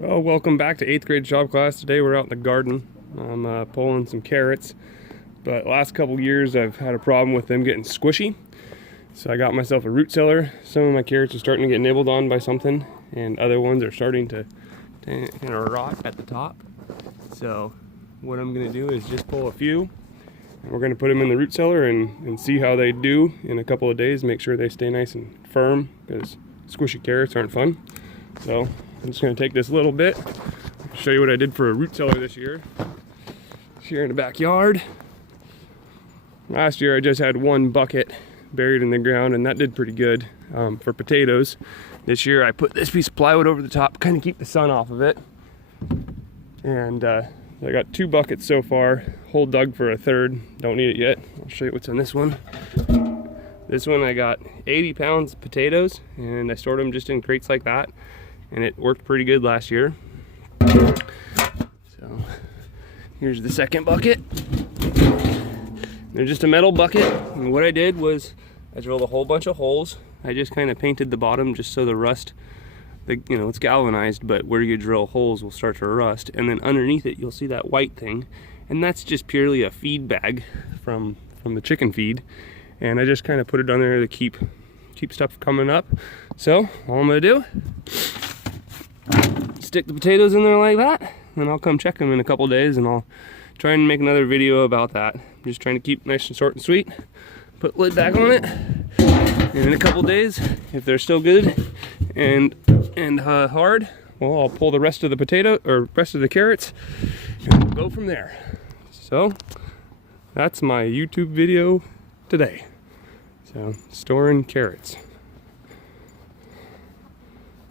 Well, welcome back to 8th grade shop class. Today we're out in the garden. I'm pulling some carrots, but last couple years I've had a problem with them getting squishy. So I got myself a root cellar. Some of my carrots are starting to get nibbled on by something, and other ones are starting to kind of rot at the top. So what I'm going to do is just pull a few, and we're going to put them in the root cellar and see how they do in a couple of days. Make sure they stay nice and firm, because squishy carrots aren't fun. So I'm just going to take this little bit, show you what I did for a root cellar this year. Here in the backyard. Last year I just had one bucket buried in the ground, and that did pretty good for potatoes. This year I put this piece of plywood over the top, kind of keep the sun off of it. And I got 2 buckets so far. Hole dug for a third. Don't need it yet. I'll show you what's in this one. This one I got 80 pounds of potatoes, and I stored them just in crates like that. And it worked pretty good last year. So here's the second bucket. They're just a metal bucket, and what I did was I drilled a whole bunch of holes. I just kind of painted the bottom just so the rust, it's galvanized, but where you drill holes will start to rust. And then underneath it you'll see that white thing, and that's just purely a feed bag from the chicken feed. And I just kind of put it on there to keep stuff coming up. So all I'm gonna do, stick the potatoes in there like that, and I'll come check them in a couple days, and I'll try and make another video about that. I'm just trying to keep nice and short and sweet. Put lid back on it, and in a couple days, if they're still good and hard, well, I'll pull the rest of the carrots, and we'll go from there. So that's my YouTube video today. So storing carrots.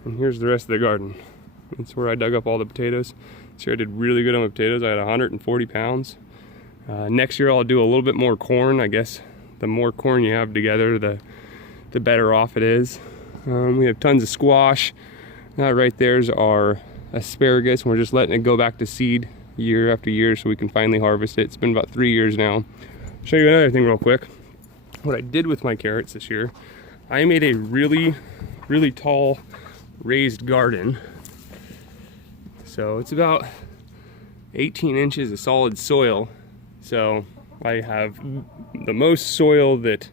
And here's the rest of the garden. That's where I dug up all the potatoes. This year I did really good on my potatoes. I had 140 pounds. Next year I'll do a little bit more corn. I guess the more corn you have together, the better off it is. We have tons of squash. That right there's our asparagus, and we're just letting it go back to seed year after year so we can finally harvest it. It's been about 3 years now. I'll show you another thing real quick. What I did with my carrots this year, I made a really tall raised garden. So it's about 18 inches of solid soil. So I have the most soil that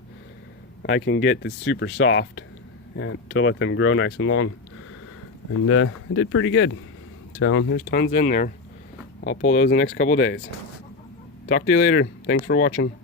I can get that's super soft, and to let them grow nice and long. And I did pretty good. So there's tons in there. I'll pull those in the next couple of days. Talk to you later. Thanks for watching.